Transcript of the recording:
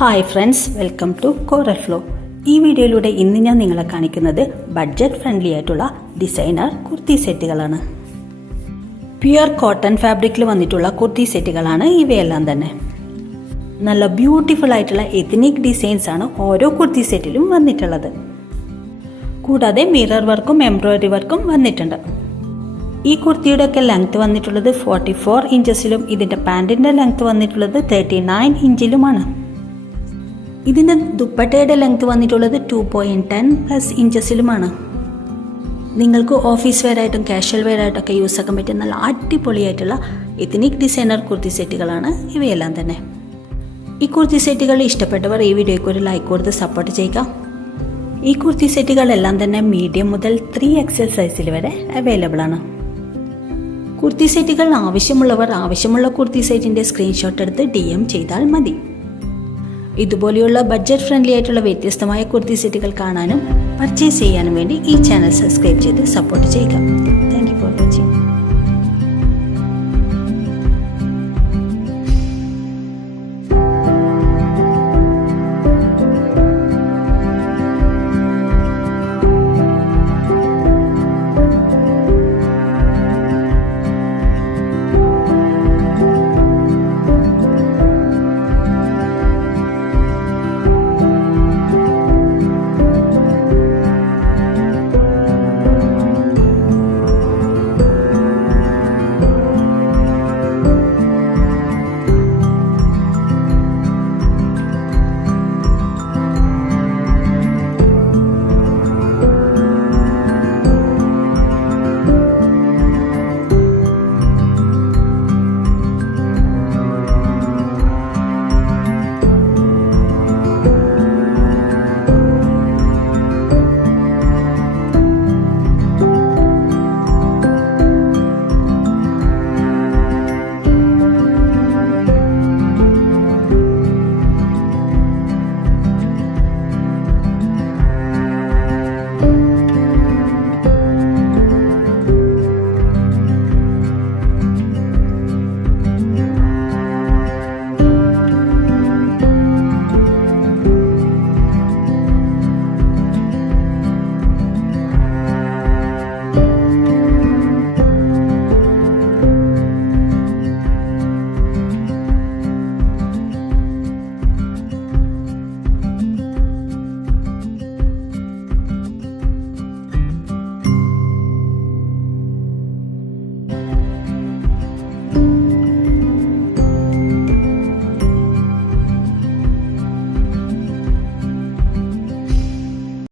Hi friends, welcome to Coral Flow. ഈ വീഡിയോയിലൂടെ ഇന്ന് ഞാൻ നിങ്ങളെ കാണിക്കുന്നത് ബഡ്ജറ്റ് ഫ്രണ്ട്ലി ആയിട്ടുള്ള ഡിസൈനർ കുർത്തി സെറ്റുകളാണ്. പ്യുർ കോട്ടൺ ഫാബ്രിക്കിൽ വന്നിട്ടുള്ള കുർത്തി സെറ്റുകളാണ് ഇവയെല്ലാം തന്നെ. നല്ല ബ്യൂട്ടിഫുൾ ആയിട്ടുള്ള എത്നിക് ഡിസൈൻസ് ആണ് ഓരോ കുർത്തി സെറ്റിലും വന്നിട്ടുള്ളത്. കൂടാതെ മിറർ വർക്കും എംബ്രോയിഡറി വർക്കും വന്നിട്ടുണ്ട്. ഈ കുർത്തിയുടെ ഒക്കെ ലെങ്ത് വന്നിട്ടുള്ളത് 44 ഇഞ്ചസിലും ഇതിൻ്റെ പാൻറ്റിൻ്റെ ലെങ്ത് വന്നിട്ടുള്ളത് 39 ഇഞ്ചിലുമാണ്. ഇതിൻ്റെ ദുപ്പട്ടയുടെ ലെങ്ത് വന്നിട്ടുള്ളത് 2.10+ ഇഞ്ചസിലുമാണ്. നിങ്ങൾക്ക് ഓഫീസ് വെയർ ആയിട്ടും കാഷ്വൽ വെയർ ആയിട്ടൊക്കെ യൂസ് ആക്കാൻ പറ്റിയ നല്ല അടിപൊളിയായിട്ടുള്ള എത്നിക് ഡിസൈനർ കുർത്തി സെറ്റുകളാണ് ഇവയെല്ലാം തന്നെ. ഈ കുർത്തി സെറ്റുകൾ ഇഷ്ടപ്പെട്ടവർ ഈ വീഡിയോയ്ക്ക് ഒരു ലൈക്ക് കൊടുത്ത് സപ്പോർട്ട് ചെയ്യുക. ഈ കുർത്തി സെറ്റുകളെല്ലാം തന്നെ മീഡിയം മുതൽ 3XL സൈസിൽ വരെ അവൈലബിൾ ആണ്. കുർത്തി സെറ്റുകൾ ആവശ്യമുള്ളവർ ആവശ്യമുള്ള കുർത്തി സെറ്റിൻ്റെ സ്ക്രീൻഷോട്ട് എടുത്ത് DM ചെയ്താൽ മതി. ഇതുപോലെയുള്ള ബഡ്ജറ്റ് ഫ്രണ്ട്ലി ആയിട്ടുള്ള വ്യത്യസ്തമായ കുർത്തി സെറ്റുകൾ കാണാനും പർച്ചേസ് ചെയ്യാനും വേണ്ടി ഈ ചാനൽ സബ്സ്ക്രൈബ് ചെയ്ത് സപ്പോർട്ട് ചെയ്യുക. Thank you for watching.